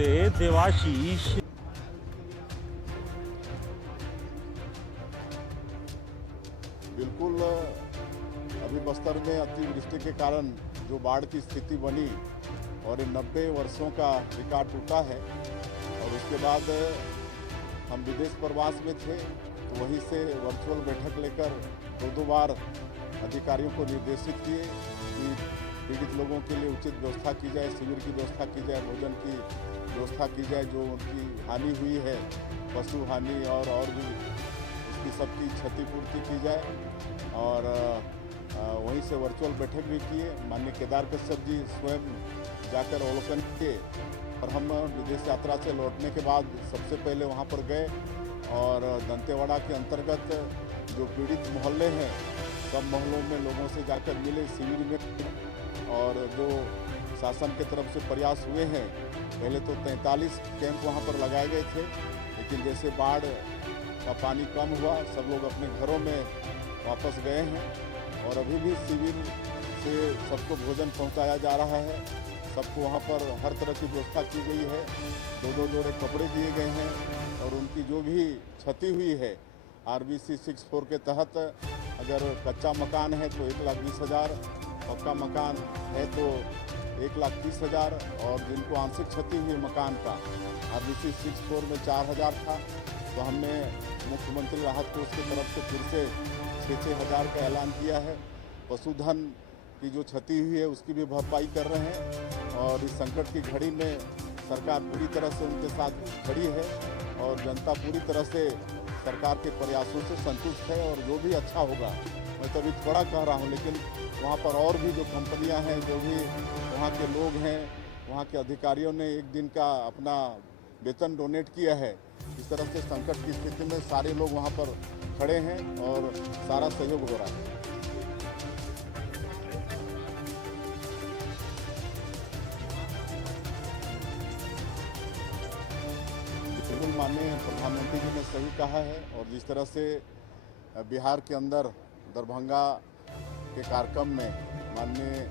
होते देवाशीष। बिल्कुल, अभी बस्तर में अतिवृष्टि के कारण जो बाढ़ की स्थिति बनी और 90 वर्षों का रिकॉर्ड टूटा है, और उसके बाद हम विदेश प्रवास में थे तो वहीं से वर्चुअल बैठक लेकर दो बार अधिकारियों को निर्देशित किए कि पीड़ित लोगों के लिए उचित व्यवस्था की जाए, शिविर की व्यवस्था की जाए, भोजन की व्यवस्था की जाए, जो उनकी हानि हुई है, पशु हानि और भी उसकी सबकी क्षतिपूर्ति की जाए। और वहीं से वर्चुअल बैठक भी किए। माननीय केदार कश्यप जी स्वयं जाकर अवलोकन किए, और हम विदेश यात्रा से लौटने के बाद सबसे पहले वहां पर गए और दंतेवाड़ा के अंतर्गत जो पीड़ित मोहल्ले हैं, सब मोहल्लों में लोगों से जाकर मिले शिविर में। और जो शासन की तरफ से प्रयास हुए हैं, पहले तो 43 कैंप वहां पर लगाए गए थे, लेकिन जैसे बाढ़ का पानी कम हुआ, सब लोग अपने घरों में वापस गए हैं। और अभी भी शिविर से सबको भोजन पहुंचाया जा रहा है। सबको वहां पर हर तरह की व्यवस्था की गई है। दो जोड़े कपड़े दिए गए हैं, और उनकी जो भी क्षति हुई है RBC 64 के तहत, अगर कच्चा मकान है तो 1,20,000, पक्का मकान है तो 1,30,000, और जिनको आंशिक क्षति हुई मकान का RBC 64 में 4,000 था, तो हमने मुख्यमंत्री राहत कोष की तरफ से फिर से 6,000 का ऐलान किया है। पशुधन की जो क्षति हुई है उसकी भी भरपाई कर रहे हैं, और इस संकट की घड़ी में सरकार पूरी तरह से उनके साथ खड़ी है, और जनता पूरी तरह से सरकार के प्रयासों से संतुष्ट है। और जो भी अच्छा होगा, मैं तो अभी थोड़ा कह रहा हूँ, लेकिन वहाँ पर और भी जो कंपनियाँ हैं, जो भी वहाँ के लोग हैं, वहाँ के अधिकारियों ने एक दिन का अपना वेतन डोनेट किया है। इस तरह से संकट की स्थिति में सारे लोग वहाँ पर खड़े हैं और सारा सहयोग हो रहा है। बिल्कुल, माननीय प्रधानमंत्री जी ने सही कहा है। और जिस तरह से बिहार के अंदर दरभंगा के कार्यक्रम में माननीय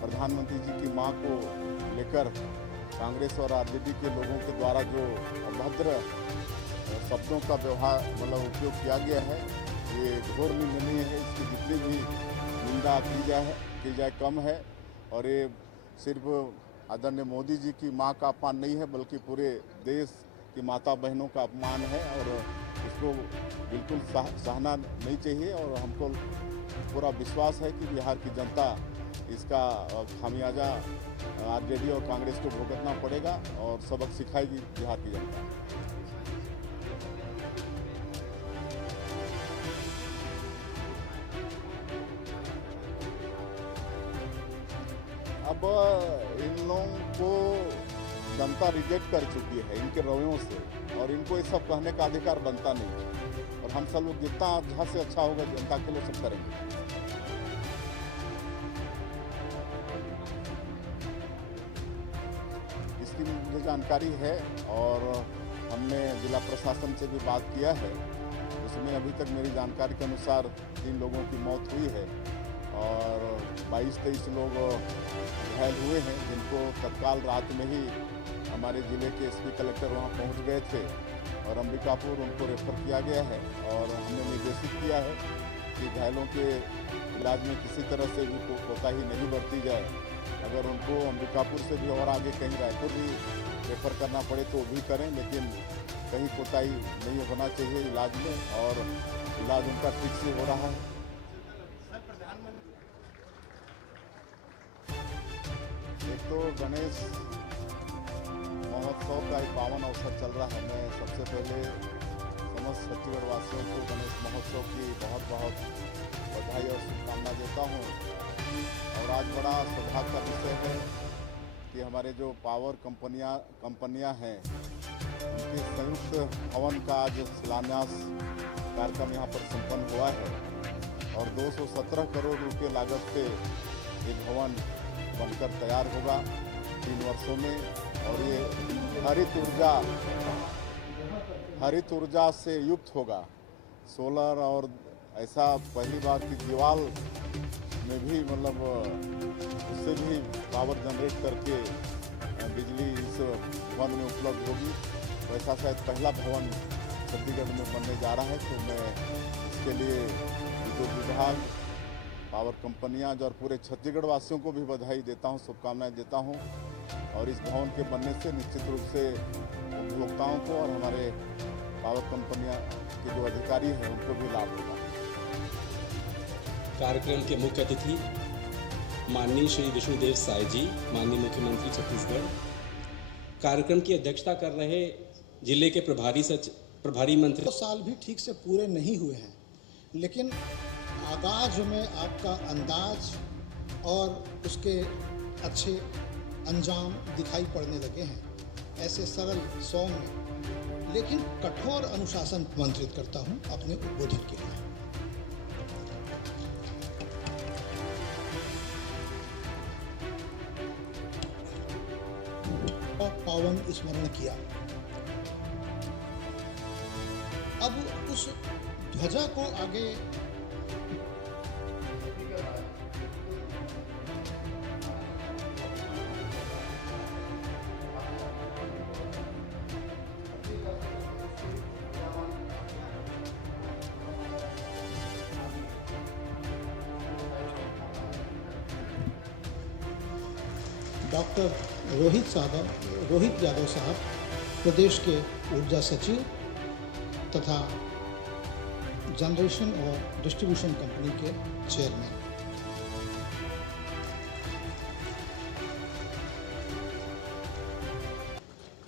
प्रधानमंत्री जी की मां को लेकर कांग्रेस और आरजेडी के लोगों के द्वारा जो अभद्र शब्दों का व्यवहार उपयोग किया गया है, ये घोर निंदनीय है। इसकी जितनी भी निंदा की जाए कम है। और ये सिर्फ आदरणीय मोदी जी की मां का अपमान नहीं है, बल्कि पूरे देश की माता बहनों का अपमान है, और इसको बिल्कुल सहना नहीं चाहिए। और हमको पूरा विश्वास है कि बिहार की जनता इसका खामियाजा आरजेडी और कांग्रेस को भुगतना पड़ेगा, और सबक सिखाएगी बिहार की जनता। अब इन लोगों को जनता रिजेक्ट कर चुकी है इनके रवैयों से, और इनको ये सब कहने का अधिकार बनता नहीं। और हम सब लोग जितना अच्छा से अच्छा होगा जनता के लिए सब करेंगे। इसकी मुझे जानकारी है, और हमने जिला प्रशासन से भी बात किया है। उसमें अभी तक मेरी जानकारी के अनुसार 3 लोगों की मौत हुई है, और 22-23 लोग घायल हुए हैं, जिनको तत्काल रात में ही हमारे ज़िले के SP कलेक्टर वहां पहुंच गए थे, और अंबिकापुर उनको रेफर किया गया है। और हमने निर्देशित किया है कि घायलों के इलाज में किसी तरह से भी कोताही नहीं बरती जाए। अगर उनको अंबिकापुर से भी और आगे कहीं रायपुर भी रेफर करना पड़े तो भी करें, लेकिन कहीं कोताही नहीं होना चाहिए इलाज में, और इलाज उनका ठीक से हो रहा है। एक तो गणेश महोत्सव का एक पावन अवसर चल रहा है। मैं सबसे पहले समस्त छत्तीसगढ़ वासियों को गणेश महोत्सव की बहुत बहुत बधाई और शुभकामना देता हूँ। और आज बड़ा सौभाग्य का विषय है कि हमारे जो पावर कंपनियां हैं, उनके संयुक्त हवन का आज शिलान्यास कार्यक्रम यहाँ पर संपन्न हुआ है, और 217 करोड़ रुपये लागत पे ये भवन बनकर तैयार होगा 3 वर्षों में। और ये हरित ऊर्जा से युक्त होगा, सोलर, और ऐसा पहली बार की दीवार में भी उससे भी पावर जनरेट करके बिजली इस भवन में उपलब्ध होगी। वैसा शायद पहला भवन चंडीगढ़ में बनने जा रहा है। तो मैं इसके लिए विद्युत विभाग, पावर कंपनियां और पूरे छत्तीसगढ़ वासियों को भी बधाई देता हूं, शुभकामनाएं देता हूं। और इस भवन के बनने से निश्चित रूप से उपभोक्ताओं को और हमारे पावर कंपनियां के जो अधिकारी हैं उनको भी लाभ होगा। कार्यक्रम के मुख्य अतिथि माननीय श्री विष्णुदेव साय जी, माननीय मुख्यमंत्री छत्तीसगढ़। कार्यक्रम की अध्यक्षता कर रहे जिले के प्रभारी मंत्री। 2 साल भी ठीक से पूरे नहीं हुए हैं, लेकिन आगाज में आपका अंदाज और उसके अच्छे अंजाम दिखाई पड़ने लगे हैं। ऐसे सरल सौम्य लेकिन कठोर अनुशासन आमंत्रित करता हूं अपने उद्बोधन के लिए। पावन स्मरण किया। अब उस ध्वजा को आगे डॉक्टर रोहित यादव साहब, प्रदेश के ऊर्जा सचिव तथा जनरेशन और डिस्ट्रीब्यूशन कंपनी के चेयरमैन।